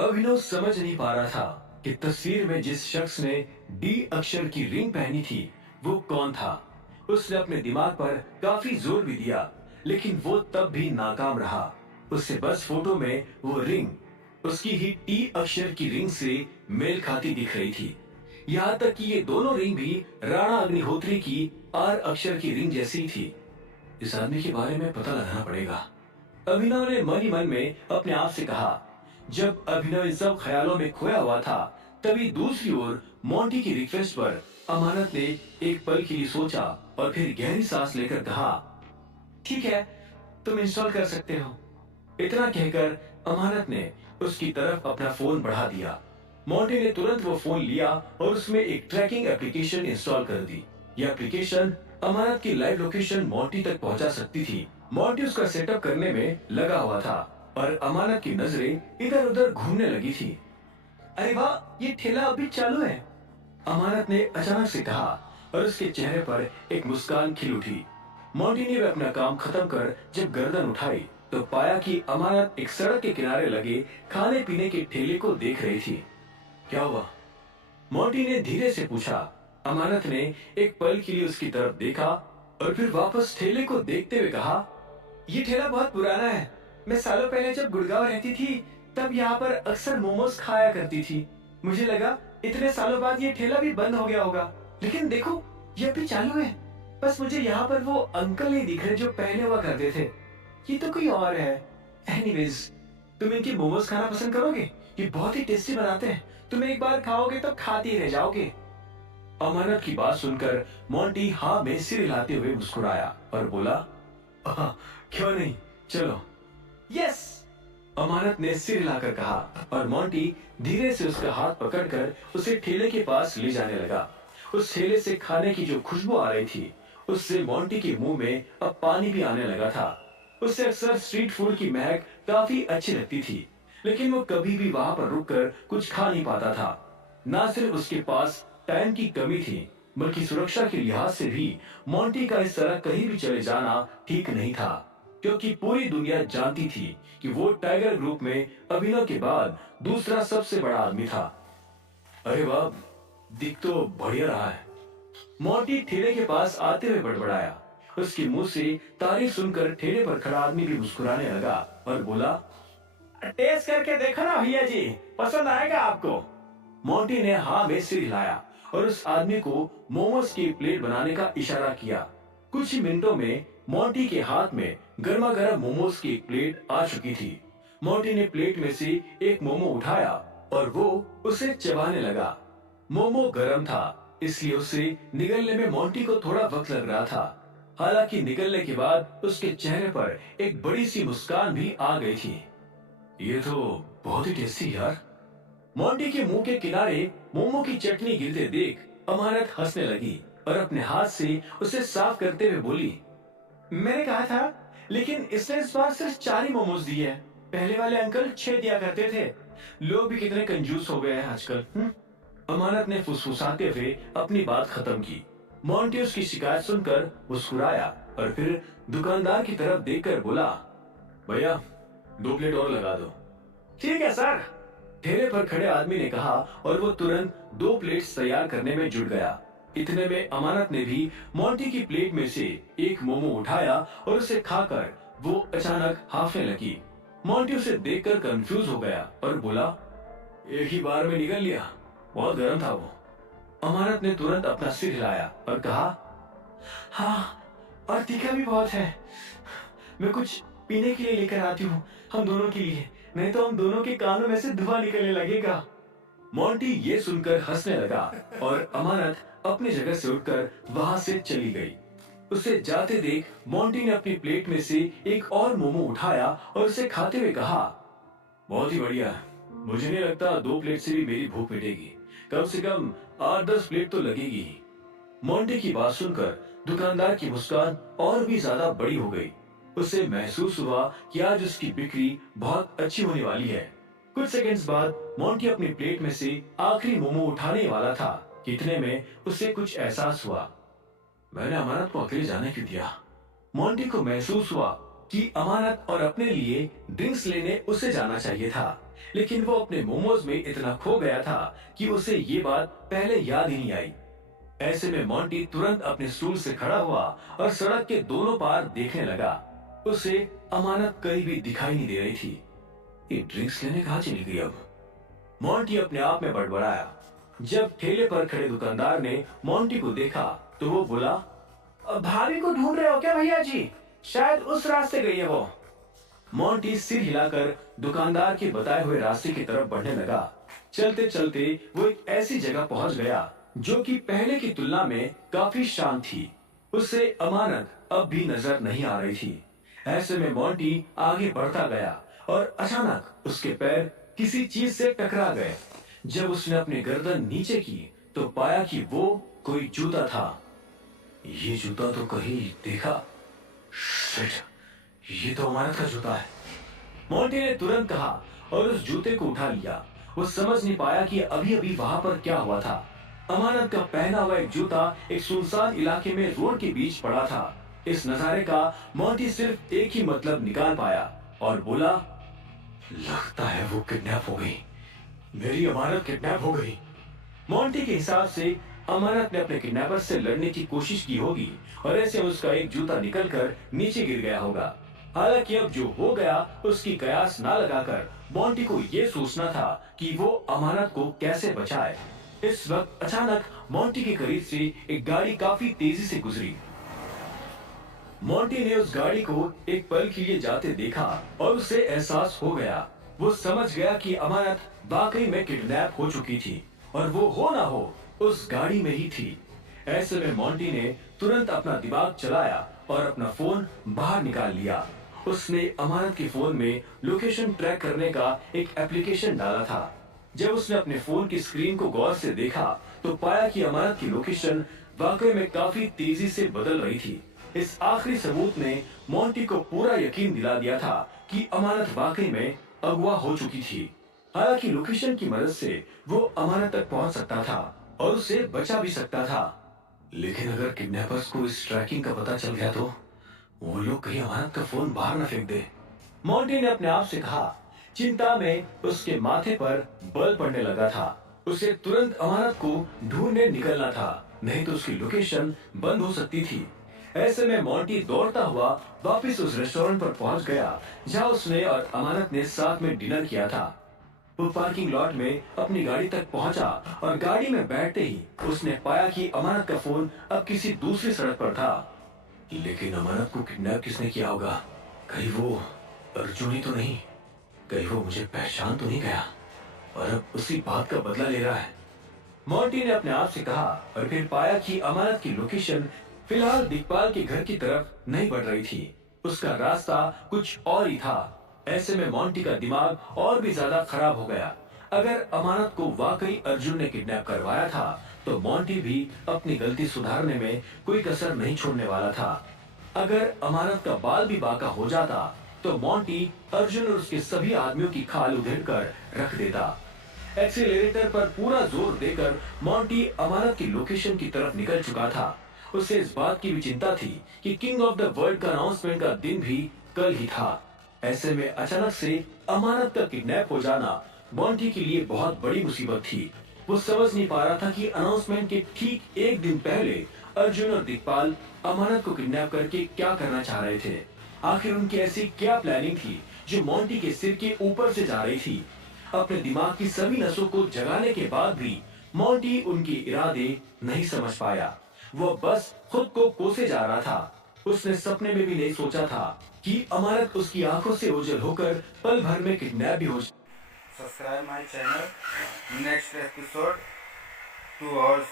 अभिनव समझ नहीं पा रहा था कि तस्वीर में जिस शख्स ने डी अक्षर की रिंग पहनी थी वो कौन था। उसने अपने दिमाग पर काफी जोर भी दिया, लेकिन वो तब भी नाकाम रहा। उससे बस फोटो में वो रिंग उसकी ही टी अक्षर की रिंग से मेल खाती दिख रही थी। यहाँ तक कि ये दोनों रिंग भी राणा अग्निहोत्री की आर अक्षर की रिंग जैसी थी। इस आदमी के बारे में पता लगाना पड़ेगा, अभिनव ने मन ही मन में अपने आप से कहा। जब अभिनव इन सब ख्यालों में खोया हुआ था, तभी दूसरी ओर मोंटी की रिक्वेस्ट पर अमानत ने एक पल के लिए सोचा और फिर गहरी सांस लेकर कहा, ठीक है, तुम इंस्टॉल कर सकते हो। इतना कहकर अमानत ने उसकी तरफ अपना फोन बढ़ा दिया। मोंटी ने तुरंत वो फोन लिया और उसमें एक ट्रैकिंग एप्लीकेशन इंस्टॉल कर दी। यह एप्लीकेशन अमानत की लाइव लोकेशन मोंटी तक पहुंचा सकती थी। मोंटी उसका सेटअप करने में लगा हुआ था और अमानत की नजरें इधर उधर घूमने लगी थी। अरे वाह, ये ठेला अभी चालू है, अमानत ने अचानक से कहा और उसके चेहरे पर एक मुस्कान खिल उठी। मोंटी ने भी अपना काम खत्म कर जब गर्दन उठाई तो पाया कि अमानत एक सड़क के किनारे लगे खाने पीने के ठेले को देख रही थी। क्या हुआ? मोंटी ने धीरे से पूछा। अमानत ने एक पल के लिए उसकी तरफ देखा और फिर वापस ठेले को देखते हुए कहा, ये ठेला बहुत पुराना है। मैं सालों पहले जब गुड़गांव रहती थी तब यहाँ पर अक्सर मोमोज खाया करती थी। मुझे लगा इतने सालों बाद ये ठेला भी बंद हो गया होगा, लेकिन देखो ये अभी चालू है। बस मुझे यहाँ पर वो अंकल ही दिख रहे जो पहले हुआ करते थे। ये तो कोई और है। एनीवेज, तुम इनके मोमोज खाना पसंद करोगे? ये बहुत ही टेस्टी बनाते हैं। तुम एक बार खाओगे तो खाते ही रह जाओगे। अमानत की बात सुनकर मोंटी हाँ में सिर हिलाते हुए मुस्कुराया और बोला, क्यों नहीं, चलो। यस, अमानत ने सिर हिलाकर कहा और मोंटी धीरे से उसका हाथ पकड़कर उसे ठेले के पास ले जाने लगा। उस ठेले से खाने की जो खुशबू आ रही थी, उससे मोंटी के मुंह में अब पानी भी आने लगा था। उसे अक्सर स्ट्रीट फूड की महक काफी अच्छी लगती थी, लेकिन वो कभी भी वहां पर रुककर कुछ खा नहीं पाता था। ना सिर्फ उसके पास टाइम की कमी थी, बल्कि सुरक्षा के लिहाज से भी मोंटी का इस तरह कहीं भी चले जाना ठीक नहीं था, क्योंकि पूरी दुनिया जानती थी कि वो टाइगर ग्रुप में अभिनव के बाद दूसरा सबसे बड़ा आदमी था। अरे वाह, दिख तो बढ़िया रहा है, मोंटी ठेले के पास आते हुए बड़बड़ाया। उसके मुंह से तारीफ सुनकर ठेले पर खड़ा आदमी भी मुस्कुराने लगा और बोला, टेस्ट करके देखो ना भैया जी, पसंद आएगा आपको। मोंटी ने हाँ में सिर हिलाया और उस आदमी को मोमोज की प्लेट बनाने का इशारा किया। कुछ ही मिनटों में मोंटी के हाथ में गर्मा गर्म मोमोज की एक प्लेट आ चुकी थी। मोंटी ने प्लेट में से एक मोमो उठाया और वो उसे चबाने लगा। मोमो गर्म था, इसलिए उसे निगलने में मोंटी को थोड़ा वक्त लग रहा था। हालांकि निगलने के बाद उसके चेहरे पर एक बड़ी सी मुस्कान भी आ गई थी। ये तो बहुत ही टेस्टी यार। मोंटी के मुंह के किनारे मोमो की चटनी गिरते देख अमानत हंसने लगी और अपने हाथ से उसे साफ करते हुए बोली, मैंने कहा था, लेकिन इसने इस बार सिर्फ 4 ही मोमोज दिए हैं। पहले वाले अंकल 6 दिया करते थे। लोग भी कितने कंजूस हो गए हैं आजकल। अमानत ने फुसफुसाते हुए अपनी बात खत्म की। मोंटी उसकी शिकायत सुनकर मुस्कुराया और फिर दुकानदार की तरफ देखकर बोला, भैया 2 प्लेट और लगा दो। ठीक है सर, ठेले पर खड़े आदमी ने कहा और वो तुरंत 2 प्लेट्स तैयार करने में जुट गया। इतने में अमानत ने भी मोंटी की प्लेट में से एक मोमो उठाया और उसे खाकर वो अचानक हाफने लगी। मोंटी उसे देखकर कंफ्यूज हो गया और बोला, एक ही बार में निगल लिया, बहुत गर्म था वो। अमानत ने तुरंत अपना सिर हिलाया और कहा, हाँ, और तीखा भी बहुत है। मैं कुछ पीने के लिए लेकर आती हूँ हम दोनों के लिए, नहीं तो हम दोनों के कानों में से धुआं निकलने लगेगा। मोंटी ये सुनकर हंसने लगा और अमानत अपनी जगह से उठकर वहां से चली गई। उसे जाते देख मोंटी ने अपनी प्लेट में से एक और मोमो उठाया और उसे खाते हुए कहा, बहुत ही बढ़िया, मुझे नहीं लगता 2 प्लेट से भी मेरी भूख मिटेगी, कम से कम 8-10 प्लेट तो लगेगी ही। मोंटी की बात सुनकर दुकानदार की मुस्कान और भी ज्यादा बड़ी हो गई। उसे महसूस हुआ कि आज उसकी बिक्री बहुत अच्छी होने वाली है। कुछ सेकंड्स बाद मोंटी अपनी प्लेट में से आखिरी मोमो उठाने वाला था कि इतने में उसे कुछ एहसास हुआ, मैंने अमानत को अकेले जाने क्यों दिया। मोंटी को महसूस हुआ कि अमानत और अपने लिए ड्रिंक्स लेने उसे जाना चाहिए था, लेकिन वो अपने मोमोज में इतना खो गया था कि उसे ये बात पहले याद ही नहीं आई। ऐसे में मोंटी तुरंत अपने स्टूल से खड़ा हुआ और सड़क के दोनों पार देखने लगा। उसे अमानत कहीं भी दिखाई नहीं दे रही थी। ये ड्रिंक्स लेने कहाँ चली गई अब? मोंटी अपने आप में बड़बड़ाया। जब ठेले पर खड़े दुकानदार ने मोंटी को देखा तो वो बोला, भाभी को ढूंढ रहे हो क्या भैया जी? शायद उस रास्ते गई है वो। मोंटी सिर हिलाकर दुकानदार के बताए हुए रास्ते की तरफ बढ़ने लगा। चलते चलते वो एक ऐसी जगह पहुंच गया जो कि पहले की तुलना में काफी शांत थी। उसे अमानत अब भी नजर नहीं आ रही थी। ऐसे में मोंटी आगे बढ़ता गया और अचानक उसके पैर किसी चीज से टकरा गए। जब उसने अपनी गर्दन नीचे की तो पाया कि वो कोई जूता था। ये जूता तो कहीं देखा। शिट, ये तो अमानत का जूता है। मोंटी ने तुरंत कहा और उस जूते को उठा लिया। वो समझ नहीं पाया कि अभी अभी वहां पर क्या हुआ था। अमानत का पहना हुआ एक जूता एक सुनसान इलाके में रोड के बीच पड़ा था। इस नजारे का मोंटी सिर्फ एक ही मतलब निकाल पाया और बोला, लगता है वो किडनैप हो गई। मेरी अमानत किडनैप हो गई। मोंटी के हिसाब से अमानत ने अपने किडनैपर से लड़ने की कोशिश की होगी और ऐसे उसका एक जूता निकलकर नीचे गिर गया होगा। हालांकि अब जो हो गया उसकी कयास ना लगाकर मोंटी को यह सोचना था कि वो अमानत को कैसे बचाए। इस वक्त अचानक मोंटी के करीब से एक गाड़ी काफी तेजी से गुजरी। मोंटी ने उस गाड़ी को एक पल के लिए जाते देखा और उसे एहसास हो गया। वो समझ गया कि अमानत वाकई में किडनैप हो चुकी थी और वो हो ना हो उस गाड़ी में ही थी। ऐसे में मोंटी ने तुरंत अपना दिमाग चलाया और अपना फोन बाहर निकाल लिया। उसने अमानत के फोन में लोकेशन ट्रैक करने का एक एप्लीकेशन डाला था। जब उसने अपने फोन की स्क्रीन को गौर से देखा तो पाया कि अमानत की लोकेशन वाकई में काफी तेजी से बदल रही थी। इस आखिरी सबूत ने मोंटी को पूरा यकीन दिला दिया था कि अमानत वाकई में अगवा हो चुकी थी। हालांकि लोकेशन की मदद से वो अमानत तक पहुंच सकता था और उसे बचा भी सकता था। लेकिन अगर किडनैपर्स को इस ट्रैकिंग का पता चल गया तो वो लोग कहीं अमानत का फोन बाहर न फेंक दे। मोंटी ने अपने आप से कहा। चिंता में उसके माथे पर बल पड़ने लगा था। उसे तुरंत अमानत को ढूंढने निकलना था, नहीं तो उसकी लोकेशन बंद हो सकती थी। ऐसे में मोंटी दौड़ता हुआ वापस उस रेस्टोरेंट पर पहुंच गया जहां उसने और अमानत ने साथ में डिनर किया था। वो पार्किंग लॉट में अपनी गाड़ी तक पहुंचा और गाड़ी में बैठते ही उसने पाया कि अमानत का फोन अब किसी दूसरी सड़क पर था। लेकिन अमानत को किडनैप किसने किया होगा? कहीं वो अर्जुन ही तो नहीं? कहीं वो मुझे पहचान तो नहीं गया और अब उसी बात का बदला ले रहा है? मोंटी ने अपने आप से कहा और फिर पाया कि अमानत की लोकेशन फिलहाल दिग्पाल के घर की तरफ नहीं बढ़ रही थी। उसका रास्ता कुछ और ही था। ऐसे में मोंटी का दिमाग और भी ज्यादा खराब हो गया। अगर अमानत को वाकई अर्जुन ने किडनैप करवाया था तो मोंटी भी अपनी गलती सुधारने में कोई कसर नहीं छोड़ने वाला था। अगर अमानत का बाल भी बांका हो जाता तो मोंटी अर्जुन और उसके सभी आदमियों की खाल उधेड़ कर रख देता। एक्सीलरेटर पर पूरा जोर देकर मोंटी अमानत की लोकेशन की तरफ निकल चुका था। उसे इस बात की भी चिंता थी कि किंग ऑफ द वर्ल्ड का अनाउंसमेंट का दिन भी कल ही था। ऐसे में अचानक से अमानत का किडनैप हो जाना मोंटी के लिए बहुत बड़ी मुसीबत थी। वो समझ नहीं पा रहा था कि अनाउंसमेंट के ठीक एक दिन पहले अर्जुन और दिग्पाल अमानत को किडनैप करके क्या करना चाह रहे थे। आखिर उनकी ऐसी क्या प्लानिंग थी जो मोंटी के सिर के ऊपर से जा रही थी। अपने दिमाग की सभी नसों को जगाने के बाद भी मोंटी उनके इरादे नहीं समझ पाया। वो बस खुद को कोसे जा रहा था। उसने सपने में भी नहीं सोचा था कि अमानत उसकी आंखों से ओझल होकर पल भर में किडनैप भी हो। Subscribe my channel. Next episode 2 hours